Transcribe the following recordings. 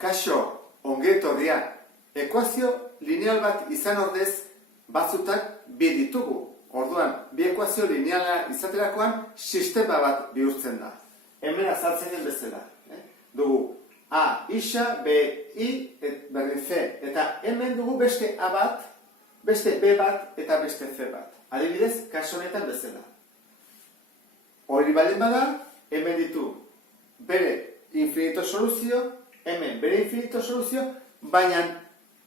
Kaixo, ongeetorria, ekuazio lineal bat izan ordez, batzutak bi ditugu. Orduan, bi ekuazio lineala izaterakoan sistema bat bihurtzen da. Hemen azaltzen den bezala. Dugu A isa, B I, berdin C. Eta hemen dugu beste A bat, beste B bat eta beste C bat. Adibidez, kasu honetan bezala. Hori baldin bada, hemen ditu bere infinito soluzio, hemen bere infinito soluzio, baina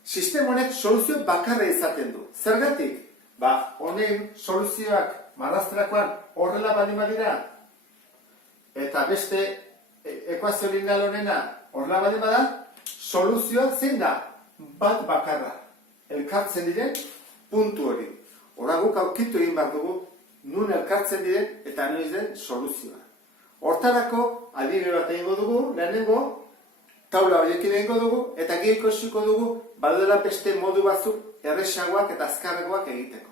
sistema honek soluzio bakarra izaten du. Zergatik? Honen soluzioak marrazterakoan horrela baldin badira, eta beste ekuazio lineal honena horrela baldin bada, soluzioa zein da? Bat bakarra. Elkartzen diren puntu hori. Hora guk aurkitu egin behar dugu, nun elkartzen diren eta noiz den soluzioa. Hortarako, adibide bat egingo dugu, lehenengo, taula horiekin egingo dugu, eta gero ikusiko dugu, badela beste modu batzuk erresagoak eta azkarregoak egiteko.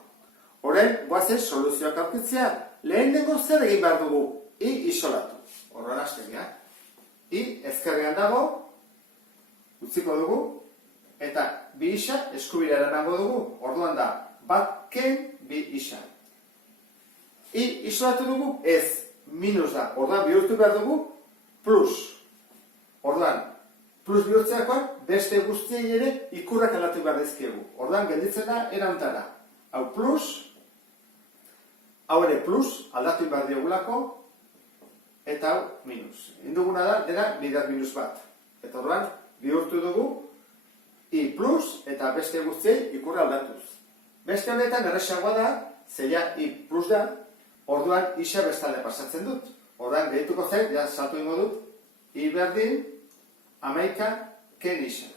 Horren, goazen soluzioak aurkitzea, lehenengo zer egin behar dugu, I isolatu. Horren hasten, I ezkerrean dago, utziko dugu, eta bi isa eskubira erango dugu. Orduan da, bat ken bi isa. I isolatu dugu, ez, minus da. Orduan bihurtu behar dugu, plus. Orduan, plus bihurtzeakoan, beste guztiei ere ikurrak aldatu behar dizkiegu. Orduan, gelditzen da, erantara. Hau plus, hau ere plus, aldatu behar diogulako, eta hau minus. Induguna da, dena, bider minus bat. Eta orduan, bihurtu dugu, I plus, eta beste guztiei ikurra aldatuz. Beste honetan, erresagoa da, zeia I plus da, orduan, isa bestalde pasatzen dut. Orduan, gehituko zen, ja, saltu ingo dut, I berdin, amaika, ken isa.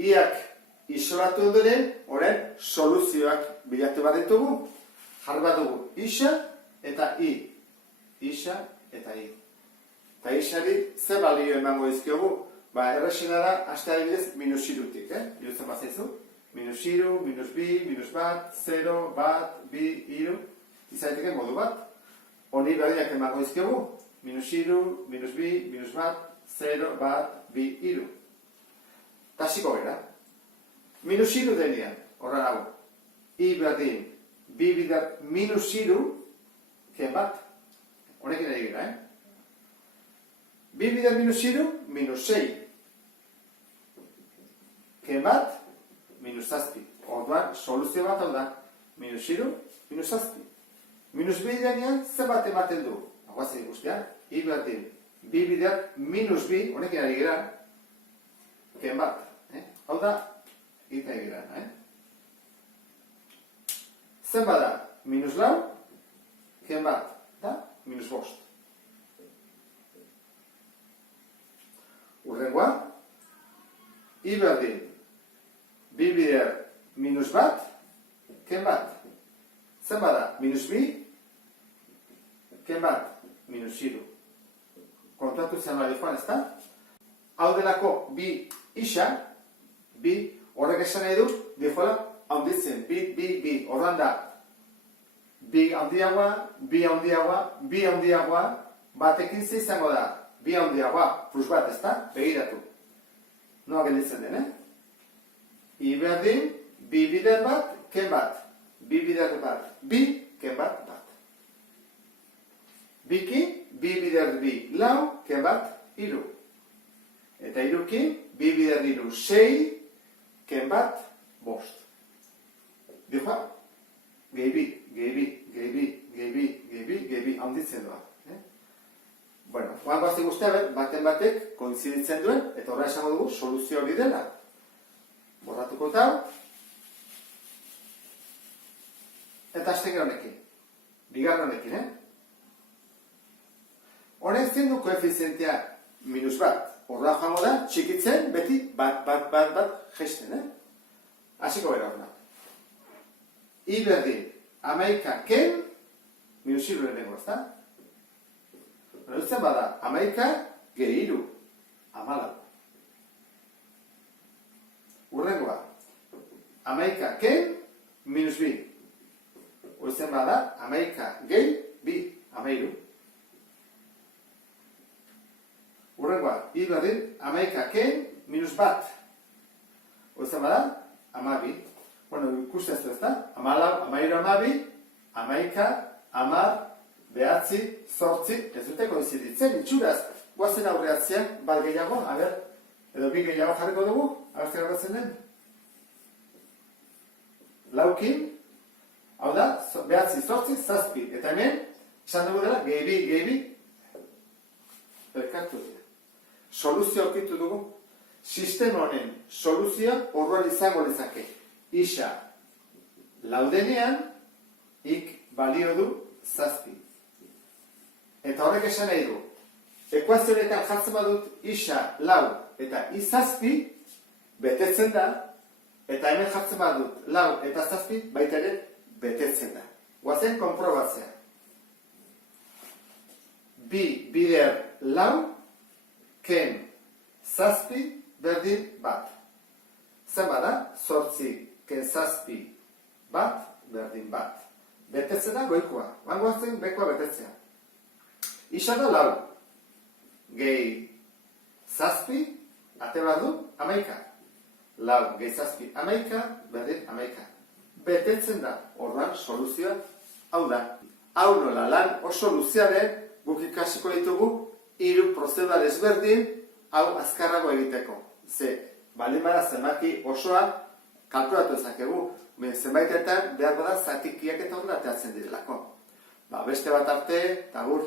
Iak isolatu ondoren, orain soluzioak bilatu bat ditugu. Jarba dugu isa eta I. Isa eta I. Eta isari ze balio emango dizkiogu? Errexena da, haste adibidez, minus irutik. Irutzen bat zaizu. Minus iru, minus bi, minus bat, 0, bat, bi, iru. Izaiteken modu bat. Honi berdinak emango dizkiogu. Minus iru, minus bi, minus bat, 0, bat, bi, iru. Tasiko gara. Minus iru denean, horra nago. I berdin, bi bidar minus iru, ken bat. Honekin ari gira, Bi bidar minus iru, minus 6. Ken bat, minus zazpi. Orduan, soluzio bat hau da. Minus iru, minus zazpi. Minus bi denean, zer bat ematen du? Aguazen guztian, I berdin, bi bidar minus bi, honekin ari gira, ken bat. Hau da, egiten ari gira. Zer bada, minus lau, ken bat, da, minus bost. Urrengoa, I berdin, bi bider minus bat, ken bat. Zer bada, minus bi, ken bat, minus iru. Kontuatu zen hori joan, ez da? Hau delako bi isa, bi horrek esan nahi du, dihola handitzen, bi. Horran da, bi handiagoa, bi handiagoa, bi handiagoa, batekin ze izango da, bi handiagoa, plus bat, ez da? Begiratu. Noa gelditzen den, I berdin, bi bider bat, ken bat. Bi bider bat, bi, ken bat, bat. Biki, bi bider bi, lau, ken bat, iru. Eta iruki, bi bider iru, 6, ken bat, bost. Dihoa, gehibi, handitzen doa. Bueno, joan guazi guztia, baten batek koinziditzen duen, eta horra esango dugu soluzio hori dela. Borratuko eta eta azten gara honekin. Bigarren honekin, Honek zen du koefizientea minus bat. Horra joango da, txikitzen, beti bat gesten, Hasiko bera horna. I berdin, amaika ken, minus iru lehenengo, ez da? Horretzen bada, amaika gehiru, amalau. Urrengoa, amaika ken, minus bi. Horretzen bada, amaika gehi, bi, amairu. Urrengoa, I berdin, amaika ken minus bat. Oizan bada, amabi. Bueno, ikusten ez da, amalau, amairu, amabi, amaika, amar, behatzi, zortzi, ez dute koinciditzen, itxuraz. Guazen aurreatzean, bat gehiago, a ber, edo bi gehiago jarriko dugu, abertzen horretzen den. Laukin, hau da, behatzi, zortzi, zazpi, eta hemen, esan dugu dela, gehibi, elkartu dira. Soluzio aurkitu dugu. Sistema honen soluzioa orduan izango lezake. Isa laudenean, ik balio du zazpi. Eta horrek esan nahi du. Ekuazionetan jartzen badut isa lau eta i zazpi, betetzen da, eta hemen jartzen badut lau eta zazpi, baita ere betetzen da. Guazen konprobatzea. Bi bider lau, ken zazpi berdin bat. Zen bada, zortzi ken zazpi bat berdin bat. Betetzen da goikoa. Bangoazen bekoa betetzea. Isa da lau. Gehi zazpi, ate bat du, amaika. Lau, gehi zazpi, amaika, berdin amaika. Betetzen da, orduan soluzioa hau da. Hau nola lan oso luzea den, guk ikasiko ditugu, 3 prozedura desberdin, hau azkarrago egiteko. Ze, baldin bada zenbaki osoa kalkulatu ezakegu. Zenbaitetan behar bada zatikiak eta horrela ateratzen direlako. Beste bat arte, eta gur.